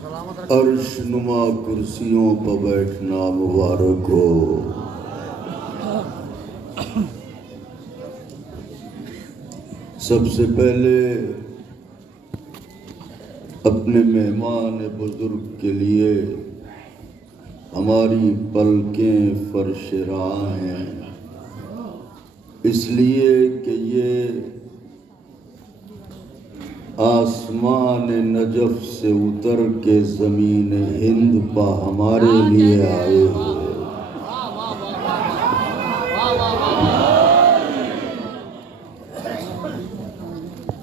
अर्श नुमा कुर्सियों पर बैठना मुबारक हो। सबसे पहले अपने मेहमान बुजुर्ग के लिए हमारी पलकें फर्श राह हैं, इसलिए कि ये आसमान नजफ से उतर के ज़मीन हिंद पर हमारे लिए आए हुए।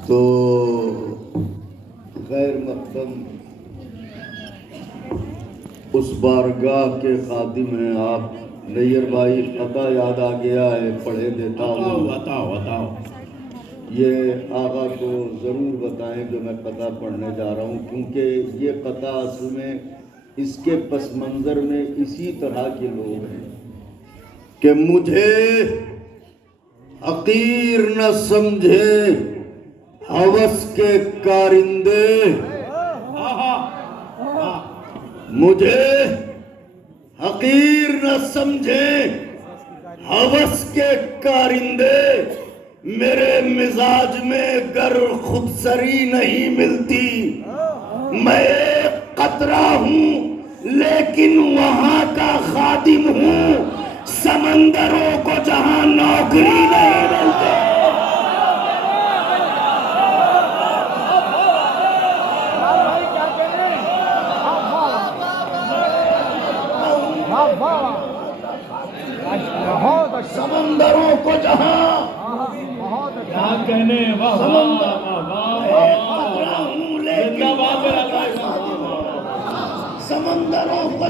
तो खैर मक़सद उस बारगाह के खादिम हैं आप। नैयर भाई ख़ता याद आ गया है, पढ़े देता हूँ। बताओ ये आगा को ज़रूर बताएं जो मैं क़ता पढ़ने जा रहा हूँ, क्योंकि ये क़ता असल में इसके पस मंज़र में इसी तरह के लोग हैं कि मुझे हक़ीर न समझे हवस के कारिंदे, मुझे हक़ीर न समझे हवस के कारिंदे, मेरे मिजाज में गर खुदसरी नहीं मिलती। मैं एक कतरा हूँ लेकिन वहां का खादिम हूँ, समंदरों को जहां नौकरी नहीं मिलती। समंदरों को जहां कहने समंदरों को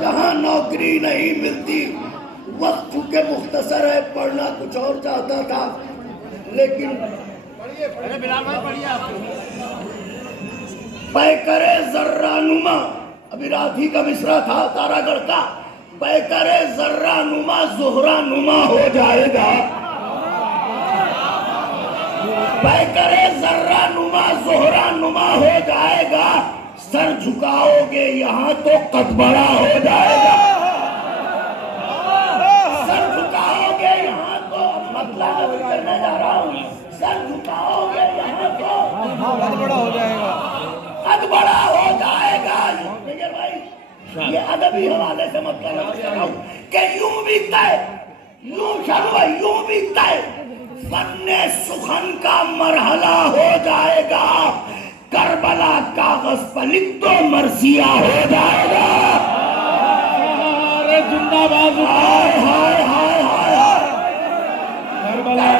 जहां नौकरी नहीं मिलती। वक्त चूंकि मुख्तसर है, पढ़ना कुछ और चाहता था, लेकिन पैकरे जर्रा नुमा, अभी राधी का मिसरा था तारागढ़ का, पैकरे जर्रा नुमा ज़ुहरा नुमा हो जाएगा। पैकरे जर्रा नुमा ज़ुहरा नुमा हो जाएगा। सर झुकाओगे यहाँ तो कद बड़ा हो जाएगा। सर झुकाओगे यहाँ तो, मतलब करने जा रहा हूँ, सर झुकाओगे यहाँ तो कद बड़ा हो जाएगा। कद बड़ा हो जाएगा। भाई ये अदबी हवाले से मतलब कर रहा हूँ कि यूं भी तय, यूं शर्म यूं भी तय, फन्ने सुखन का मरहला हो जाएगा। करबला कागज पर लिख दो मर्सिया हो जाएगा। अरे जिंदाबाद, हाय हाय हाय हाय, करबला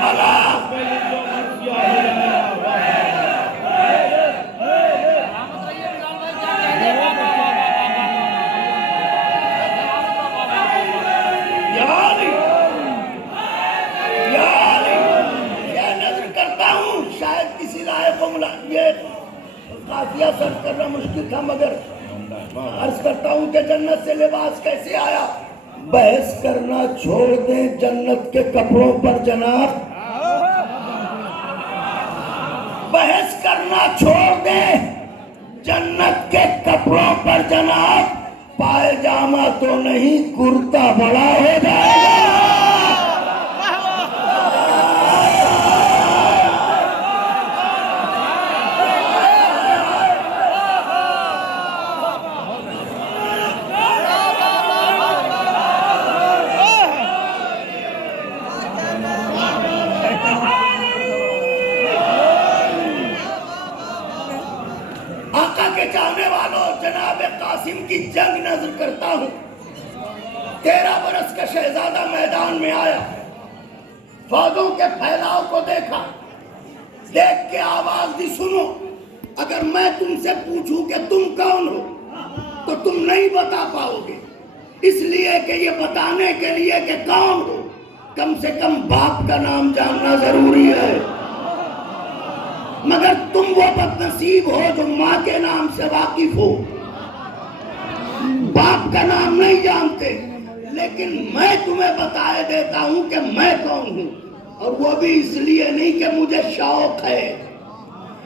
ये काफिया सर्च करना मुश्किल था, मगर अर्ज करता हूँ कि जन्नत से लिबास कैसे आया। बहस करना छोड़ दें जन्नत के कपड़ों पर जनाब, बहस करना छोड़ दें जन्नत के कपड़ों पर जनाब। पायजामा तो नहीं, कुर्ता बड़ा हो जाएगा। चाहने वालों, जनाब कासिम की जंग नजर करता हूँ। 13 बरस का शहजादा मैदान में आया, फौजों के फैलाव को देखा, देख के आवाज दी, सुनो, अगर मैं तुमसे पूछूं कि तुम कौन हो तो तुम नहीं बता पाओगे, इसलिए कि ये बताने के लिए कि कौन हो, कम से कम बाप का नाम जानना जरूरी है। मगर तुम वो बदनसीब हो जो माँ के नाम से वाकिफ हो, बाप का नाम नहीं जानते। लेकिन मैं तुम्हें बताए देता हूं कि मैं कौन हूं, और वो भी इसलिए नहीं कि मुझे शौक है,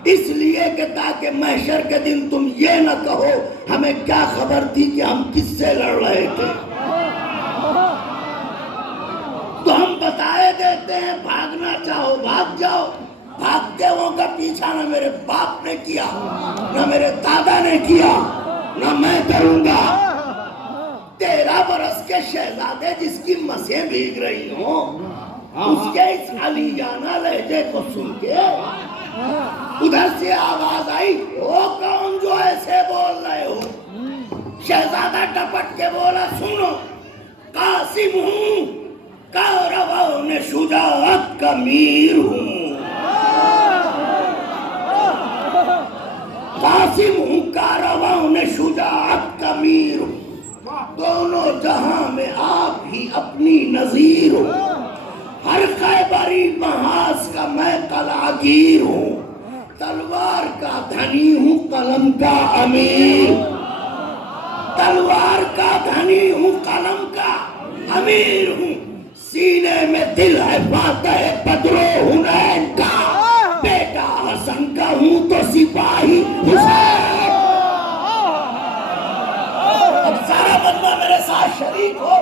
इसलिए इसलिए कि ताकि महशर के दिन तुम ये न कहो हमें क्या खबर थी कि हम किससे लड़ रहे थे। तो हम बताए देते हैं, भागना चाहो भाग जाओ। भागते हुओं का पीछा न मेरे बाप ने किया, न मेरे दादा ने किया, न मैं करूंगा। 13 बरस के शहजादे जिसकी मसें भीग रही हो, उसके इस अलीजाना लहजे को सुन के उधर से आवाज आई, वो कौन जो ऐसे बोल रहे हो? शहजादा टपट के बोला, सुनो, कासिम हूं, कौरवों ने शुजाअत का मीर हूं। कासिम हूं, कौरवों ने शुजाअत का मीर हूं। दोनों जहां में आप ही अपनी नजीर हूं। हर खैबरी महाज का मैं कलागीर हूं। तलवार का धनी हूं, कलम का अमीर। तलवार का धनी हूं, कलम का अमीर हूं। सीने में दिल है फातह बदरो हुनैन का। बेटा हसन का हूं तो सिपाही हुसैन। अब सारा बंदा मेरे साथ शरीक हो।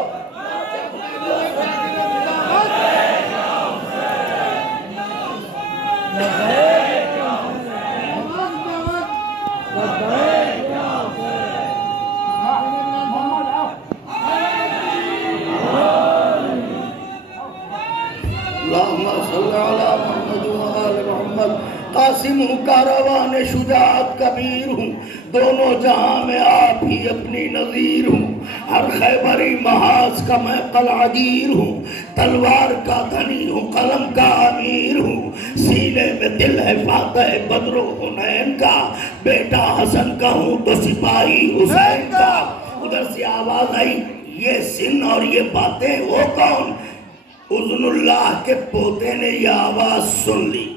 कासिम हूं, कारवान शुजाअत कबीर हूँ। दोनों जहां में आप ही अपनी नजीर हूँ। हर खैबरी महाज का मैं कलागीर हूँ। तलवार का धनी हूँ, कलम का अमीर हूँ। सीने में दिल है फातह बदरो हुनैन का। बेटा हसन का हूँ तो सिपाही हुसैन का। उधर से आवाज आई, ये सिन और ये बातें वो कौन? उज़्नुल्लाह के पोते ने यह आवाज सुन ली।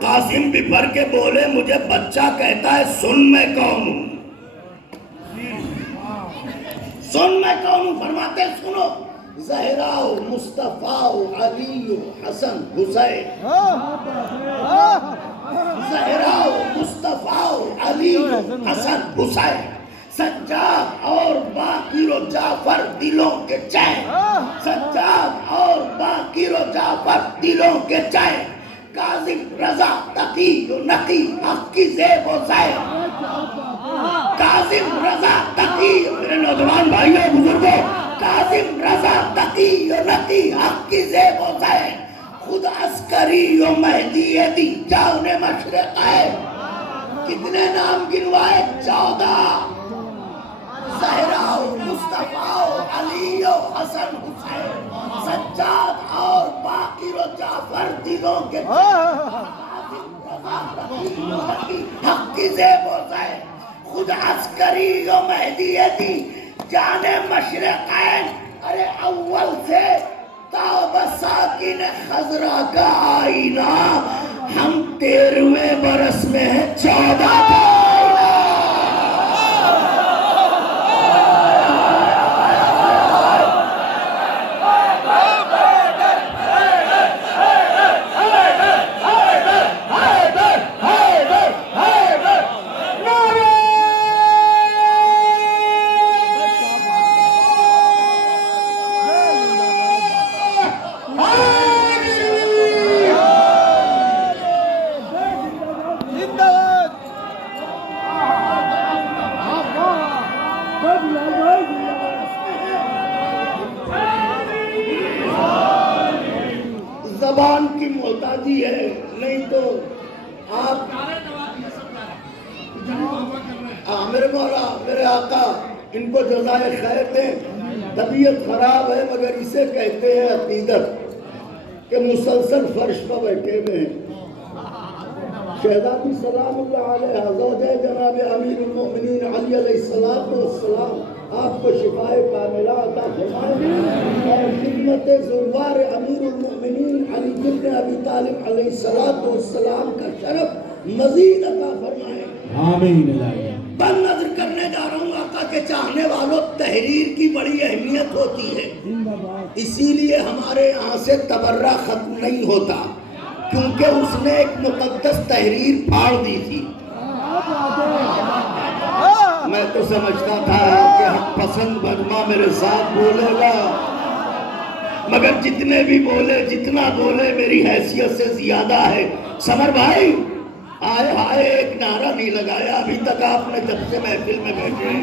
कासिम बिफर के बोले, मुझे बच्चा कहता है, सुन मैं कौन हूं? सुन मैं कौन हूं? फरमाते सुनो, ज़हराओ, मुस्तफाओ, अलीओ, हसन, हुसैन। ज़हराओ, मुस्तफाओ, अलीओ, हसन, हुसैन। सज्जाद और बाकीरो जाफर दिलों के चैन। सज्जाद और बाकीरो जाफर दिलों के चैन। काजिम रजा तकी नकी हक की ज़ेब व ज़ैन। काजिम रजा तकी, मेरे नौजवान भाइयों बुजुर्गों, काजिम रजा तकी नकी हक की ज़ेब व ज़ैन। खुद अस्करी यो मेहदी दी जाने मशरिक़ है। कितने नाम गिनवाए? 14। ज़हराओ, मुस्तफाओ, अलीओ, हसन, हुसैन। सज्जाद और बाकीरो जाफर दिलों के हक की ज़ेब व ज़ैन। खुद अस्करी यो मेहदी दी जाने मशरिक़ैन। अरे अव्वल से ताबसाकिन खजरा का आईना, हम 13वें बरस में है 14 का आईना। जबान की मोहताजी है, नहीं तो आप मेरे मौला, मेरे आका, इनको जज़ाए खैर दें। तबीयत खराब है मगर इसे कहते हैं अकीदत, के मुसलसल फर्श पर बैठे हुए हैं। शहजादी सलामुल्लाह अलैहा ज़ौजे जनाब अमीरुल मोमिनीन अली अलैहिस्सलातु वस्सलाम आपको शिफाए कामिला अता फरमाए और खिदमत ज़ुरवार अमीरुल मोमिनीन अली इब्न अबी तालिब अलैहिस्सलातु वस्सलाम का शरफ मज़ीद अता फरमाए। आमीन। बंद नज़र करने जा रहा हूँ आका के चाहने वालों, तहरीर की बड़ी अहमियत होती है, इसीलिए हमारे यहाँ से तबर्रा खत्म नहीं होता। क्योंकि उसने एक मुकद्दस तहरीर फाड़ दी थी। मैं तो समझता था कि हक पसंद बदमा मेरे साथ बोलेगा, मगर जितने भी बोले, जितना बोले मेरी हैसियत से ज्यादा है। समर भाई, आए हाय एक नारा नहीं लगाया अभी तक आपने, जब से महफिल में बैठे हैं।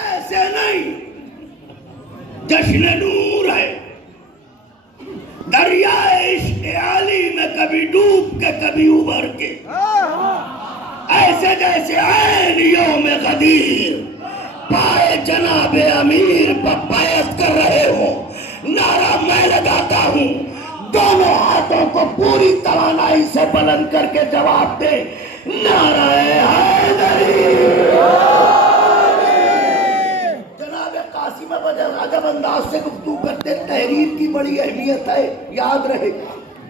ऐसे नहीं, जश्न नूर है, दरियाए इश्क़ आली में कभी डूब के कभी उभर के, ऐसे जैसे ऐन यौम गदीर पाए जनाबे अमीर पर बैत कर रहे हो। नारा मैं लगाता हूँ, दोनों हाथों को पूरी तवानाई से बुलंद करके जवाब दे, नाराए हैदरी। जनाबे कासिम अजब अंदाज से गुफ्तगू करते, तहरीर की बड़ी अहमियत है, याद रहे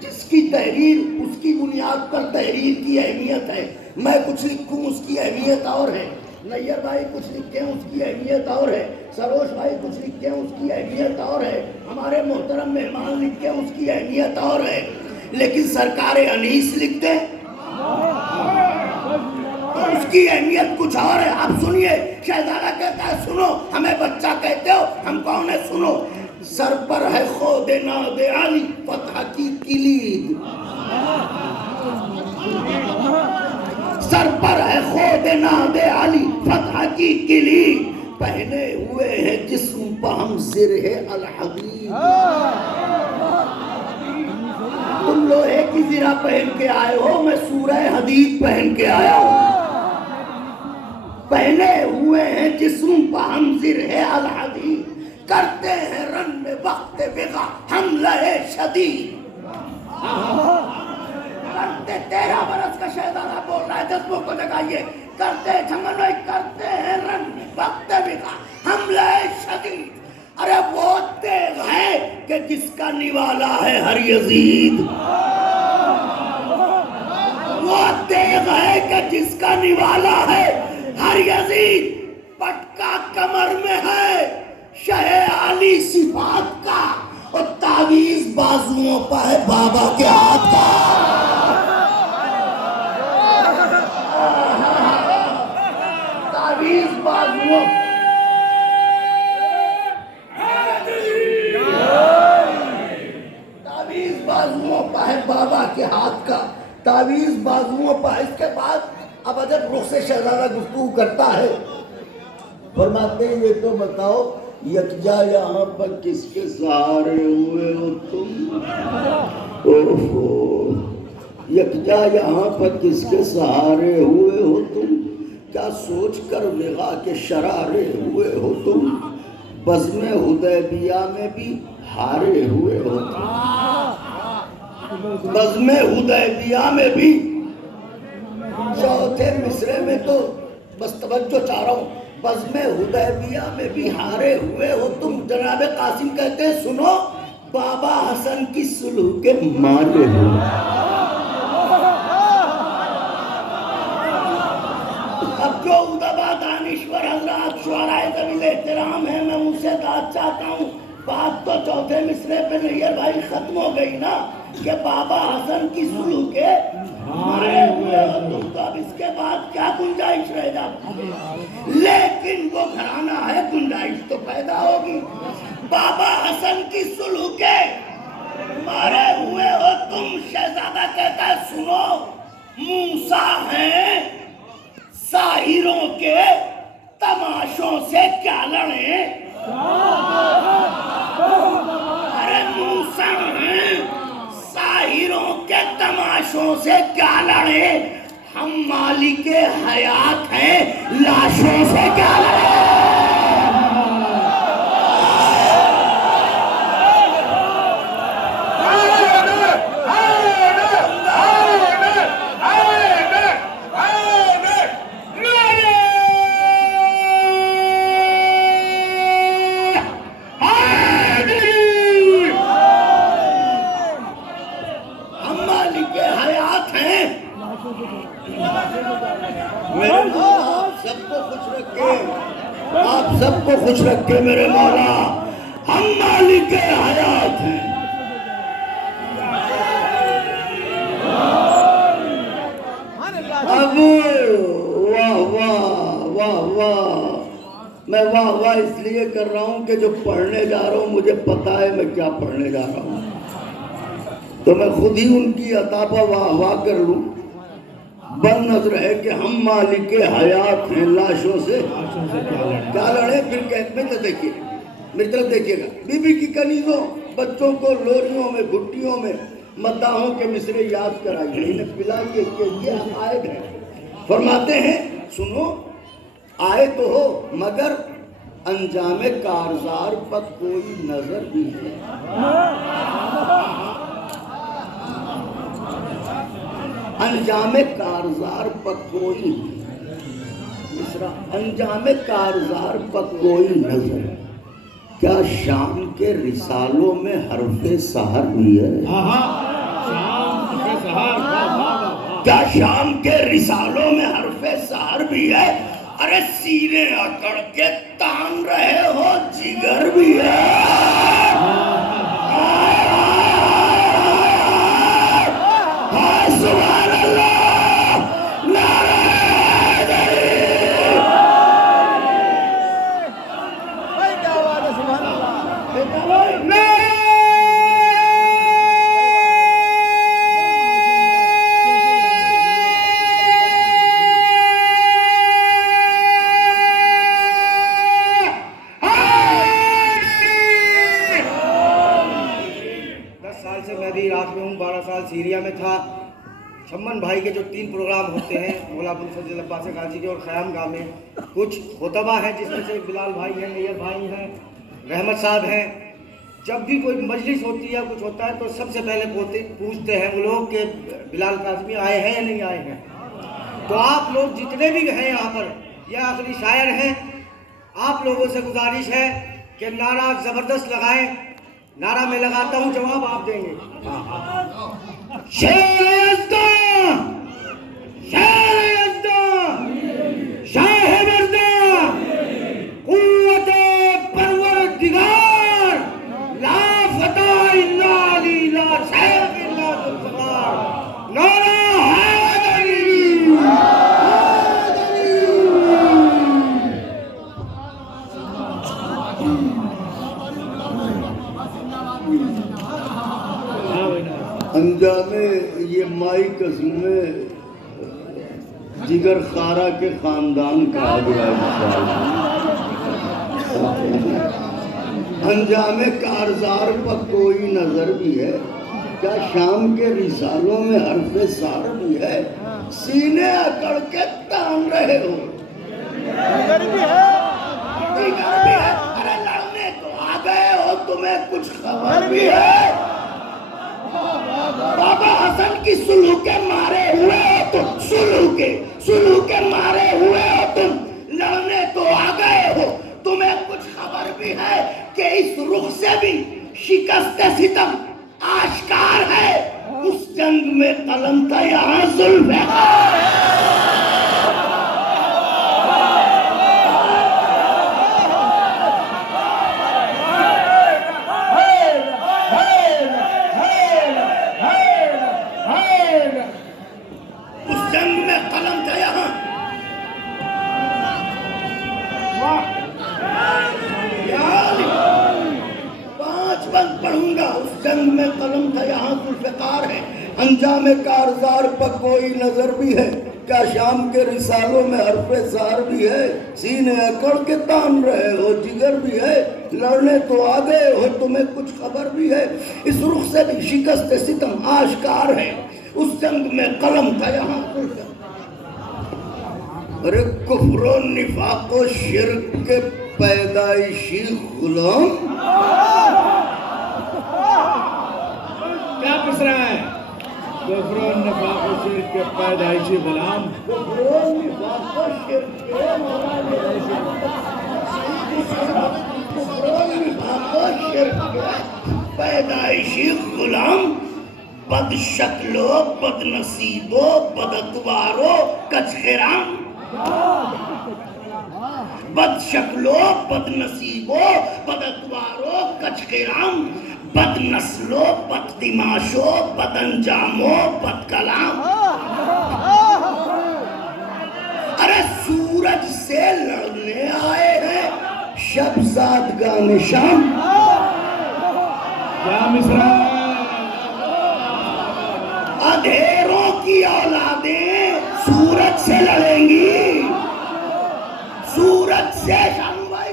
जिसकी तहरीर उसकी बुनियाद पर तहरीर की अहमियत है। मैं कुछ लिखूं उसकी अहमियत और है, नैयर भाई कुछ लिखें उसकी अहमियत और है, सरोज भाई कुछ लिखें उसकी अहमियत और है, हमारे मोहतरम मेहमान लिखें उसकी अहमियत और है, लेकिन सरकार अनीस लिख दे तो उसकी अहमियत कुछ और है। आप सुनिए, शहजादा कहता है सुनो, हमें बच्चा कहते हो, हम कौन है सुनो। सर पर है खोदे नादे आली फतह की किलीद, सर पर है खोदे नादे आली फतह की किलीद, पहने हुए हैं जिस्म पर हम ज़िरहे अल हदीद। तुम लोहे की ज़िरा पहन के आए हो, मैं सूरह हदीद पहन के आया हूँ। पहने हुए हैं जिस्म पर हम ज़िरहे अल हदीद, करते हैं रन में वक्त बिगा हम लहे शदीद। करते 13 बरस का शहजादा बोल रहा है, जज्बों को जगाइए। करते झमन करते हैं रन में वक्त बिगा हम लहे शदीद। अरे वो तेग है कि जिसका निवाला है हर यजीद, वो तेग है कि जिसका निवाला है हर यजीद। पटका कमर में है शहे आली सिफात का, और तावीज बाजुओं पर है बाबा के हाथ का। तावीज बाजुओं पर है बाबा के हाथ का, तावीज बाजुओं पर। इसके बाद अब अजब रुख से शहजादा गुफ्तगू करता है, फरमाते हैं ये तो बताओ यकजा यहाँ पर किसके सहारे हुए हो तुम। ओहो, यकजा यहाँ पर किसके सहारे हुए हो तुम, क्या सोच कर विगा के शरारे हुए हो तुम, बज़्म हुदैबिया में भी हारे हुए हो तुम, बज़्म हुदैबिया में भी। चौथे मिसरे में तो बस तवज्जो चाह रहा हूँ, बज़्म हुदैबिया में भी हारे हुए हो तुम। जनाब कासिम कहते हैं सुनो, बाबा हसन की सुलह के मारे हो। अब जो उदबा दानिश्वर हजरात शुअराए ज़वील एहतराम है, मैं उनसे दाद चाहता हूँ। बात तो चौथे मिसरे पे नैयर भाई खत्म हो गई ना, कि बाबा हसन की सुलह के मारे हुए हो तुम, तो अब इसके बाद क्या गुंजाइश रह जाती। लेकिन वो घराना है, गुंजाइश तो पैदा होगी। बाबा हसन की सुलह के मारे हुए हो तुम। शहजादा कहता है सुनो, मूसा है साहिरों के तमाशों से क्या लड़े। अरे मूसा है साहिरों के तमाशों से क्या लड़े, हम मालिके हयात हैं लाशों से क्या लड़े। मेरे मौला सबको खुश रखे, आप सबको खुश रखे मेरे मौला। हम मालिक हयात हैं। अब वाह वाह वाह वाह, मैं वाह वाह इसलिए कर रहा हूं कि जो पढ़ने जा रहा हूं मुझे पता है मैं क्या पढ़ने जा रहा हूं, तो मैं खुद ही उनकी अता पर वाह वाह कर लूं। बन नजर है कि हम मालिक हयात हैं, लाशों से क्या लड़े। फिर कहते हैं, देखिए मेरी तरफ देखिएगा, बीबी की कनीजों, बच्चों को लोरियों में, घुट्टियों में मद्दाहों के मिसरे याद कराइए, इन्हें पिलाइए कि ये आयत है। फरमाते हैं, सुनो, आए तो हो मगर अंजामे कारजार पर कोई नजर भी है। अंजामे कारजार पर कोई मिसरा, अंजामे कारजार पर कोई नजर। क्या शाम के रिसालों में हरफे सहर भी है? क्या शाम के रिसालों में हरफे सहर भी है? अरे सीने अकड़ के तान रहे हो जिगर भी है। सुभान अल्लाह, नारे क्या बात है, सुभान अल्लाह। सीरिया में था। शम्मन भाई के जो 3 प्रोग्राम होते हैं, मौला अब्दुल फजल अब्बास गाजी के और ख़याम गाह में कुछ खुतबा हैं, जिसमें से बिलाल भाई हैं, नैयर भाई हैं, रहमत साहब हैं। जब भी कोई मजलिस होती है, कुछ होता है, तो सबसे पहले पूछते हैं वो लोग कि बिलाल काज़मी आए हैं या नहीं आए हैं। तो आप लोग जितने भी हैं यहाँ पर, यह आखिरी शायर हैं, आप लोगों से गुजारिश है कि नारा ज़बरदस्त लगाएं। नारा मैं लगाता हूँ, जवाब आप देंगे। अंजामे ये माई कस्म में जिगर खारा के खानदान कहा गया अंजामे कारजार पर कोई नजर भी है। क्या शाम के रिसालों में हरफे सार भी है। सीने अकड़ के तान रहे हो, जिगर भी है, जिगर भी है। अरे लड़ने तो आ गए हो, तुम्हें कुछ खबर भी है। बाबा हसन की सुलू के मारे हुए हो तुम, सुलू के मारे हुए हो तुम, लड़ने तो आ गए हो, तुम्हें कुछ खबर भी है कि इस रुख से भी शिकस्त सितम आश्कार है। उस जंग में कलम था यहाँ जुल्फ़िकार है। जंग में कलम था यहाँ जुल्फ़िकार है, अंजामे कारजार पर कोई नजर भी है। क्या शाम के रिसालों में हरफे सार भी है। सीने अकड़ के तान रहे हो, जिगर भी है, लड़ने तो आ गए हो, तुम्हें कुछ खबर भी है। इस रुख से भी शिकस्त सितम आश्कार है। उस जंग में कलम था यहाँ जुल्फ़िकार। अरे कुफ्र निफाक व शिर्क के पैदाइशी गुलाम, क्या पूछ रहा है? कुफ्र निफाक व शिर्क के पैदाइशी गुलाम, पैदाइशी गुलाम बदशक्लो बदनसीबो बदअतवारो कचखेराम। बदशक्लो बदनसीबो बदअतवारो कचखेराम, बदनस्लो बदतिमाशो बदअंजामो बदकलाम। अरे सूरज से लड़ने आए हैं शबजादगान शाम। क्या मिश्रा? अंधेरों की औलादें सूरज से लड़ेंगी, सूरज से शाम भाई,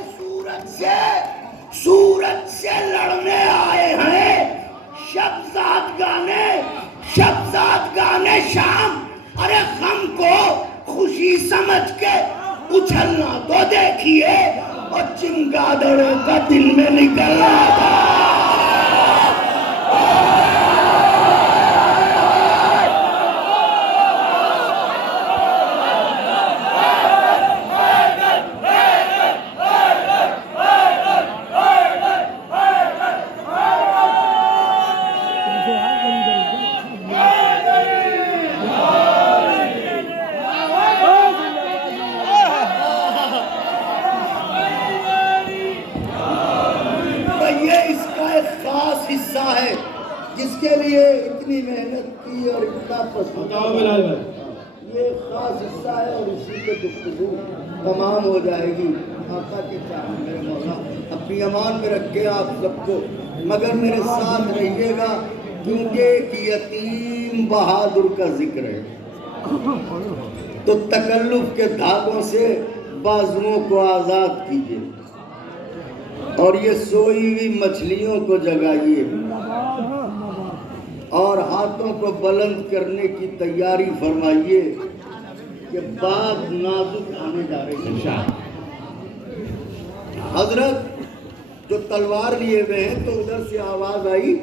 सूरज से लड़ने आए हैं शबजाद गाने शाम। अरे गम को खुशी समझ के उछलना तो देखिए, और चिमगादड़ का दिल में निकलना था। हिस्सा है जिसके लिए इतनी मेहनत की और इतना बताओ बिलाल भाई। ये खास हिस्सा है और इसी पे गुफ्तगू तमाम हो जाएगी। आका के चाहे मेरे मौला अपनी अमान में रखे आप सबको, मगर मेरे साथ रहिएगा क्योंकि एक यतीम बहादुर का जिक्र है। तो तकल्लुफ के धागों से बाजुओं को आज़ाद कीजिए और ये सोई हुई मछलियों को जगाइए और हाथों को बुलंद करने की तैयारी फरमाइए कि बात नाजुक आने जा रही है। हजरत जो तलवार लिए हुए हैं, तो उधर से आवाज आई,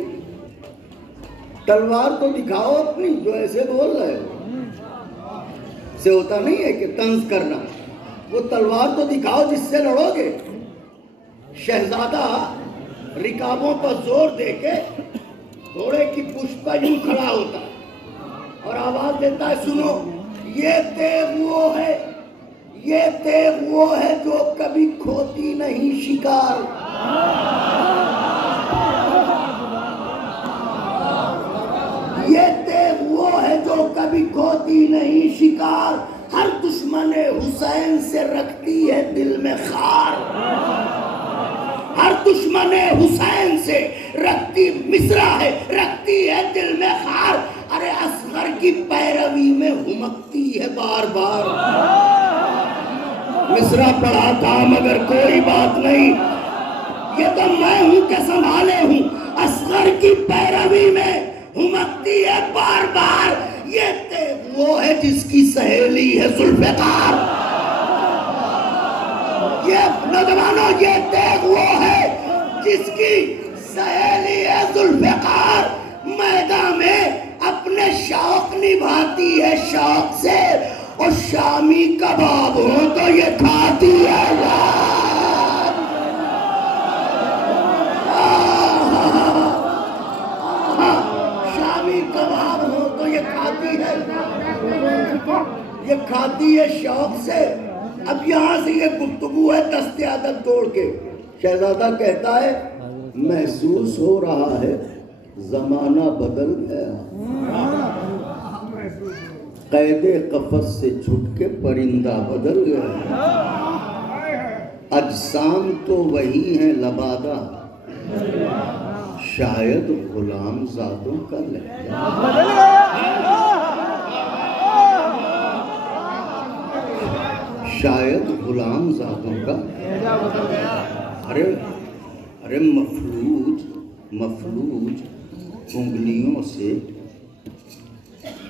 तलवार तो दिखाओ अपनी, जो ऐसे बोल रहे हो से होता नहीं है कि तंज करना, वो तलवार तो दिखाओ जिससे लड़ोगे। शहजादा रिकाबों पर जोर देके घोड़े की पुष्ट पर यूं खड़ा होता और आवाज देता है, सुनो ये तेग वो है जो कभी खोती नहीं शिकार। ये तेग वो है जो कभी खोती नहीं शिकार, हर दुश्मने हुसैन से रखती है दिल में खार। हर दुश्मने हुसैन से रखती है दिल में खार। अरे असगर की पैरवी में हुमकती है बार बार। मिसरा पढ़ा था मगर कोई बात नहीं, ये तो मैं हूं के संभाले हूं। असगर की पैरवी में हुमकती है बार बार, ये वो है जिसकी सहेली है जुल्फ़िकार। ये नौजवानों, ये तेग वो है जिसकी सहेली है जुल्फ़िकार। मैदान में अपने शौक निभाती है शौक से, और शामी कबाब हो तो ये खाती है यार। शामी कबाब हो तो ये खाती है शौक से। अब यहाँ से ये गुफ्तगू है दस्ते आदत तोड़ के। शहजादा कहता है, महसूस हो रहा है जमाना बदल गया, कैदे कफस से छूट के परिंदा बदल गया। अजसाम तो वही है लबादा, शायद गुलाम जादों का लहजा। शायद गुलाम जादों का। अरे मफलूज उंगलियों से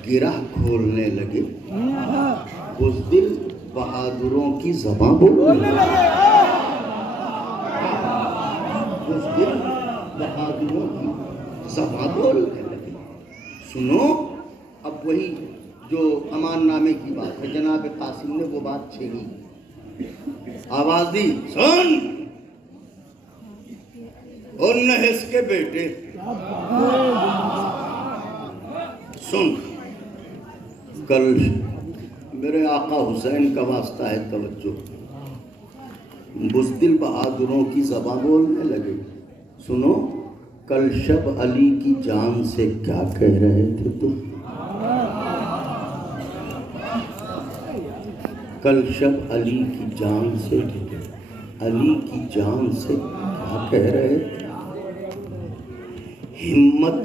गिरह खोलने लगे, बुज़दिल बहादुरों की ज़बां बोलने लगे। बुज़दिल बहादुरों की ज़बां बोलने लगे। सुनो, अब वही जो अमान नामे की बात है, जनाब कासिम ने वो बात छेड़ी, आवाज दी, सुन और नहस के बेटे, सुन, कल मेरे आका हुसैन का वास्ता है, तवज्जो। बुज़दिल बहादुरों की ज़बान बोलने लगे। सुनो, कल शब अली की जान से क्या कह रहे थे तुम? कल शब अली की जान से, अली की जान से क्या कह रहे थे? हिम्मत